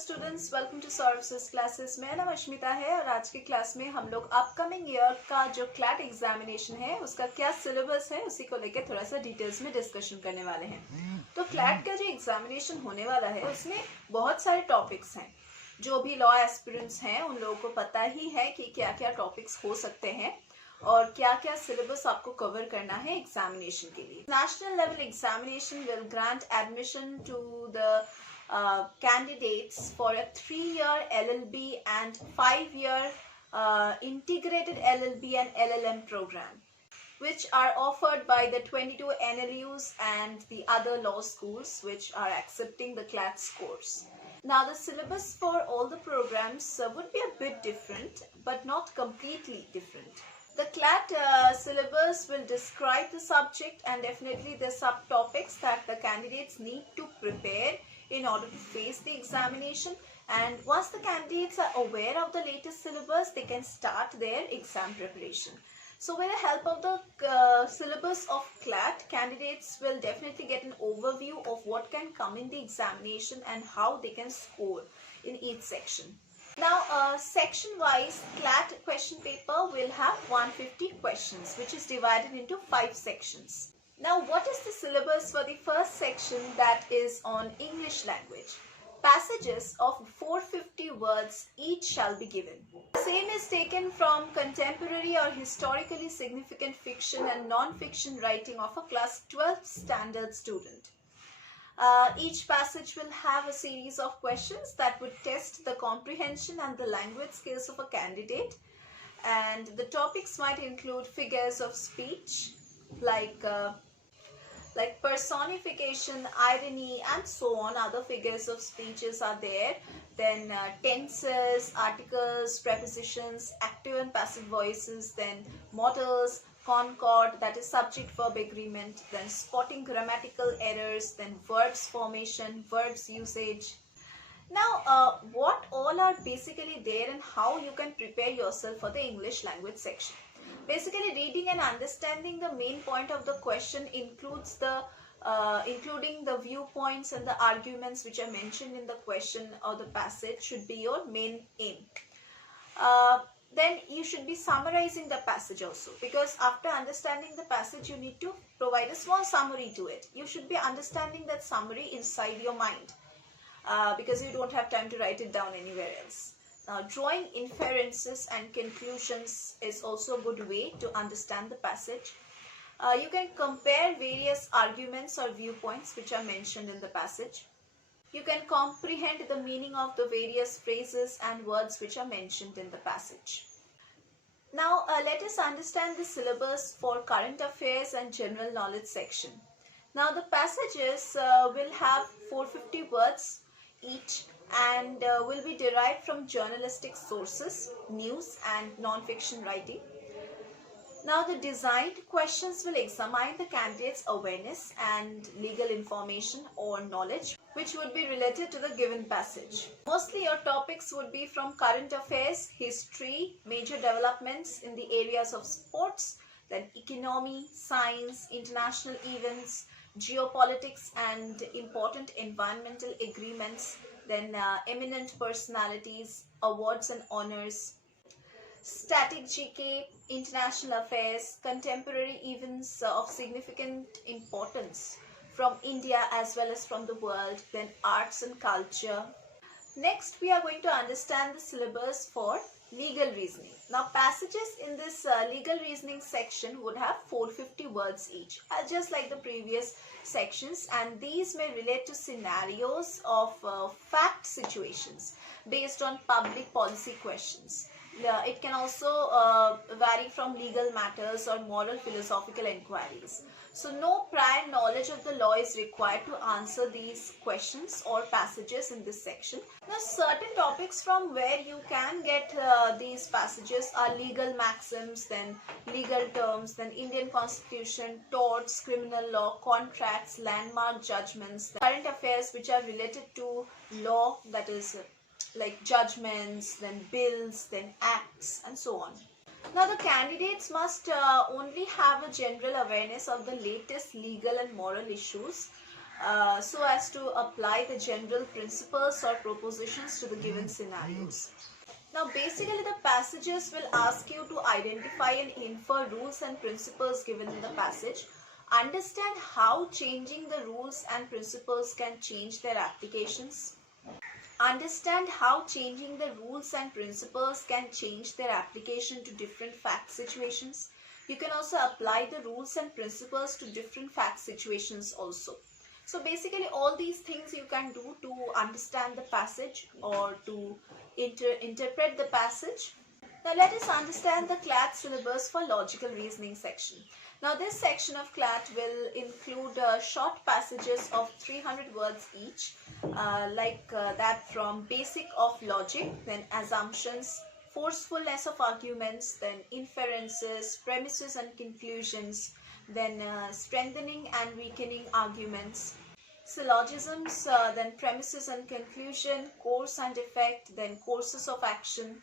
Students, welcome to services classes. मेरा नाम अश्मिता है और आज की क्लास में हम लोग अपकमिंग ईयर का जो क्लैट एग्जामिनेशन है उसका क्या सिलेबस है उसी को लेकर थोड़ा सा डिटेल्स में डिस्कशन करने वाले हैं। तो क्लैट का जो एग्जामिनेशन होने वाला है उसमें बहुत सारे टॉपिक्स हैं। जो भी लॉ एस्पिरेंट्स हैं उन लोगों को पता ही है कि क्या क्या टॉपिक्स हो सकते हैं और क्या क्या सिलेबस आपको कवर करना है एग्जामिनेशन के लिए। National level examination will grant admission to the candidates for a 3-year LLB and 5-year integrated LLB and LLM program, which are offered by the 22 NLUs and the other law schools which are accepting the Clat scores. Now the syllabus for all the programs would be a bit different, but not completely different. The Clat syllabus will describe the subject and definitely the subtopics that the candidates need to prepare in order to face the examination, and once the candidates are aware of the latest syllabus they can start their exam preparation. So with the help of the syllabus of Clat, candidates will definitely get an overview of what can come in the examination and how they can score in each section. Now section wise Clat question paper will have 150 questions which is divided into 5 sections. Now, what is the syllabus for the first section, that is on English language? Passages of 450 words each shall be given. The same is taken from contemporary or historically significant fiction and non-fiction writing of a class 12 standard student. Each passage will have a series of questions that would test the comprehension and the language skills of a candidate, and the topics might include figures of speech like personification, irony and so on. Other figures of speeches are there. Then tenses, articles, prepositions, active and passive voices, then modals, concord, that is subject verb agreement, then spotting grammatical errors, then verbs formation, verbs usage. Now what all are basically there and how you can prepare yourself for the English language section. Basically, reading and understanding the main point of the question includes the including the viewpoints and the arguments which are mentioned in the question or the passage should be your main aim. Then you should be summarizing the passage also, because after understanding the passage you need to provide a small summary to it. You should be understanding that summary inside your mind because you don't have time to write it down anywhere else. Now, drawing inferences and conclusions is also a good way to understand the passage. You can compare various arguments or viewpoints which are mentioned in the passage. You can comprehend the meaning of the various phrases and words which are mentioned in the passage. Now, let us understand the syllabus for current affairs and general knowledge section. Now, the passages will have 450 words each and will be derived from journalistic sources, news and non-fiction writing. Now the designed questions will examine the candidate's awareness and legal information or knowledge which would be related to the given passage. Mostly your topics would be from current affairs, history, major developments in the areas of sports, then economy, science, international events, geopolitics and important environmental agreements, then eminent personalities, awards and honors, static GK, international affairs, contemporary events of significant importance from India as well as from the world, then arts and culture. Next, we are going to understand the syllabus for legal reasoning. Now, passages in this legal reasoning section would have 450 words each, just like the previous sections, and these may relate to scenarios of fact situations based on public policy questions. It can also vary from legal matters or moral philosophical inquiries. So no prior knowledge of the law is required to answer these questions or passages in this section. Now certain topics from where you can get these passages are legal maxims, then legal terms, then Indian Constitution, torts, criminal law, contracts, landmark judgments, current affairs which are related to law, that is like judgments, then bills, then acts and so on. Now the candidates must only have a general awareness of the latest legal and moral issues so as to apply the general principles or propositions to the given scenarios. Now basically the passages will ask you to identify and infer rules and principles given in the passage, understand how changing the rules and principles can change their applications, understand how changing the rules and principles can change their application to different fact situations. You can also apply the rules and principles to different fact situations also. So basically all these things you can do to understand the passage or to interpret the passage. Now let us understand the Clat syllabus for logical reasoning section. Now this section of Clat will include short passages of 300 words each, that from basic of logic, then assumptions, forcefulness of arguments, then inferences, premises and conclusions, then strengthening and weakening arguments, syllogisms, then premises and conclusion, cause and effect, then courses of action.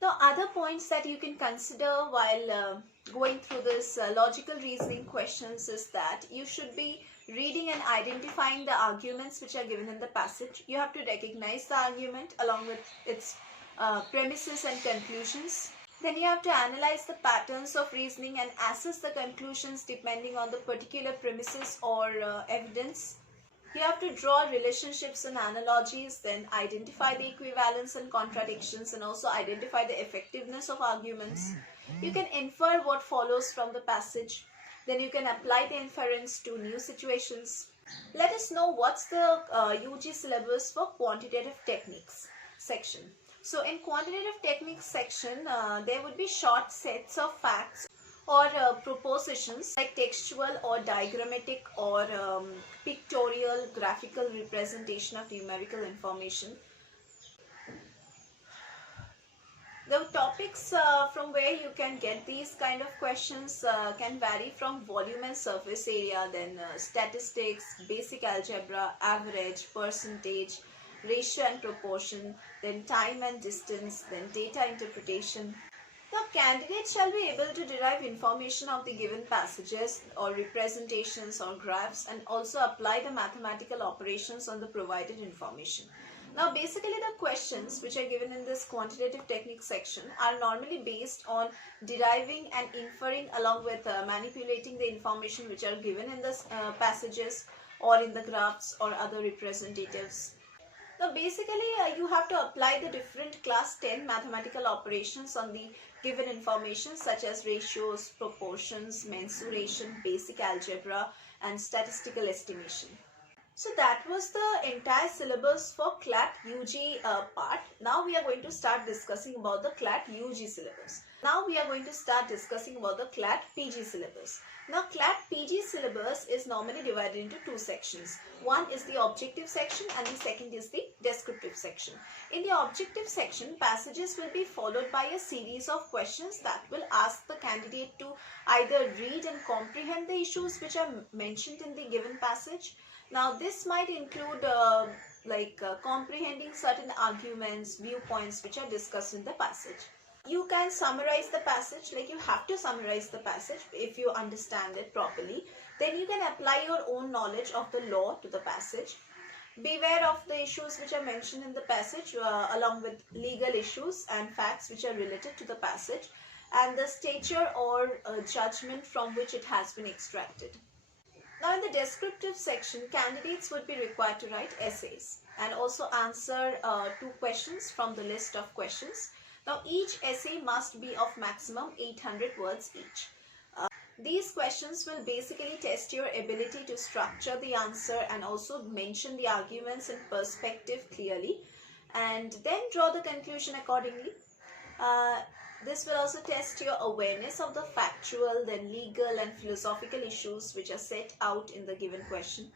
Now other points that you can consider while going through this logical reasoning questions is that you should be reading and identifying the arguments which are given in the passage. You have to recognize the argument along with its premises and conclusions. Then you have to analyze the patterns of reasoning and assess the conclusions depending on the particular premises or evidence. You have to draw relationships and analogies, then identify the equivalence and contradictions, and also identify the effectiveness of arguments. You can infer what follows from the passage. Then you can apply the inference to new situations. Let us know what's the UG syllabus for quantitative techniques section. So in quantitative techniques section, there would be short sets of facts or propositions like textual or diagrammatic or pictorial graphical representation of numerical information. The topics from where you can get these kind of questions can vary from volume and surface area, then statistics, basic algebra, average, percentage, ratio and proportion, then time and distance, then data interpretation. Now, candidates shall be able to derive information of the given passages or representations or graphs and also apply the mathematical operations on the provided information. Now, basically the questions which are given in this quantitative techniques section are normally based on deriving and inferring along with manipulating the information which are given in the passages or in the graphs or other representatives. Now basically you have to apply the different class 10 mathematical operations on the given information such as ratios, proportions, mensuration, basic algebra and statistical estimation. So that was the entire syllabus for Clat UG part. Now we are going to start discussing about the Clat UG syllabus. Now we are going to start discussing about the Clat PG syllabus. Now Clat PG syllabus is normally divided into two sections. One is the objective section and the second is the descriptive section. In the objective section, passages will be followed by a series of questions that will ask the candidate to either read and comprehend the issues which are mentioned in the given passage. Now this might include comprehending certain arguments, viewpoints which are discussed in the passage. You can summarize the passage, like you have to summarize the passage if you understand it properly. Then you can apply your own knowledge of the law to the passage. Beware of the issues which are mentioned in the passage along with legal issues and facts which are related to the passage and the stature or judgment from which it has been extracted. Now in the descriptive section, candidates would be required to write essays and also answer 2 questions from the list of questions. Now each essay must be of maximum 800 words each. These questions will basically test your ability to structure the answer and also mention the arguments and perspective clearly and then draw the conclusion accordingly. This will also test your awareness of the factual, then legal and philosophical issues which are set out in the given question.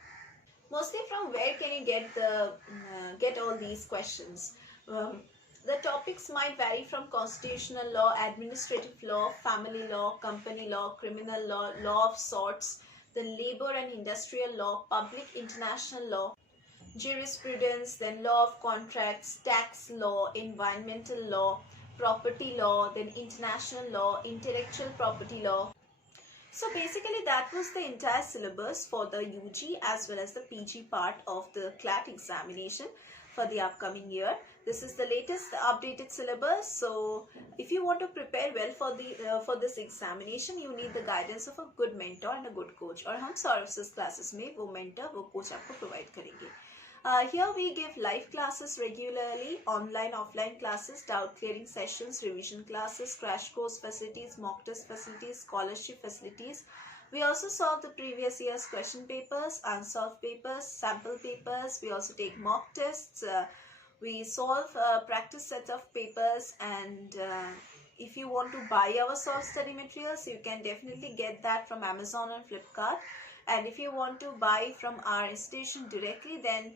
Mostly from where can you get all these questions? The topics might vary from constitutional law, administrative law, family law, company law, criminal law, law of sorts, the labor and industrial law, public international law, jurisprudence, then law of contracts, tax law, environmental law, property law, then international law, intellectual property law, So basically that was the entire syllabus for the UG as well as the PG part of the CLAT examination for the upcoming year. This is the latest updated syllabus. So if you want to prepare well for this examination, you need the guidance of a good mentor and a good coach. और हम Saurabh classes में वो mentor वो coach आपको provide करेंगे. Here we give live classes regularly, online, offline classes, doubt clearing sessions, revision classes, crash course facilities, mock test facilities, scholarship facilities. We also solve the previous year's question papers, unsolved papers, sample papers. We also take mock tests. We solve practice set of papers, and if you want to buy our solved study materials, you can definitely get that from Amazon and Flipkart. And if you want to buy from our institution directly, then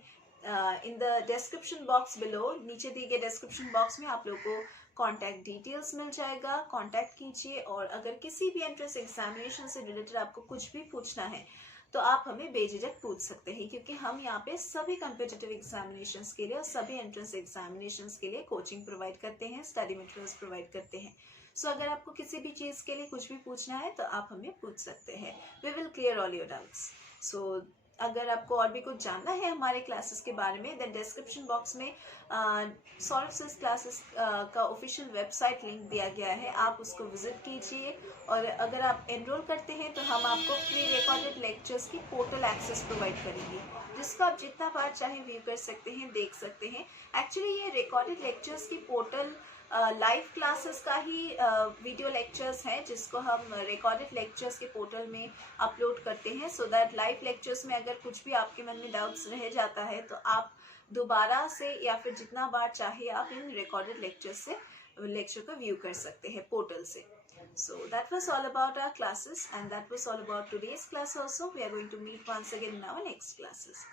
in the description box below, नीचे दिए गए description box में आप लोगों को contact details मिल जाएगा, contact कीजिए. और अगर किसी भी entrance examination से related आपको कुछ भी पूछना है तो आप हमें बेझिझक पूछ सकते हैं, क्योंकि हम यहाँ पे सभी competitive examinations के लिए और सभी entrance examinations के लिए coaching provide करते हैं, study materials provide करते हैं. So अगर आपको किसी भी चीज़ के लिए कुछ भी पूछना है तो आप हमें पूछ सकते हैं. We will clear all your doubts. So अगर आपको और भी कुछ जानना है हमारे क्लासेस के बारे में, देन डिस्क्रिप्शन बॉक्स में सौरभ क्लासेस का ऑफिशियल वेबसाइट लिंक दिया गया है, आप उसको विजिट कीजिए. और अगर आप एनरोल करते हैं तो हम आपको प्री रिकॉर्डेड लेक्चर्स की पोर्टल एक्सेस प्रोवाइड करेंगे, जिसको आप जितना बार चाहे व्यू कर सकते हैं, देख सकते हैं. एक्चुअली ये रिकॉर्डेड लेक्चर्स की पोर्टल लाइव क्लासेस का ही वीडियो लेक्चर्स हैं, जिसको हम रिकॉर्डेड लेक्चर्स के पोर्टल में अपलोड करते हैं, सो दैट लाइव लेक्चर्स में अगर कुछ भी आपके मन में डाउट्स रह जाता है तो आप दोबारा से या फिर जितना बार चाहे आप इन रिकॉर्डेड लेक्चर को व्यू कर सकते हैं पोर्टल से. So that was all about our classes, and that was all about today's class also. We are going to meet once again in our next classes.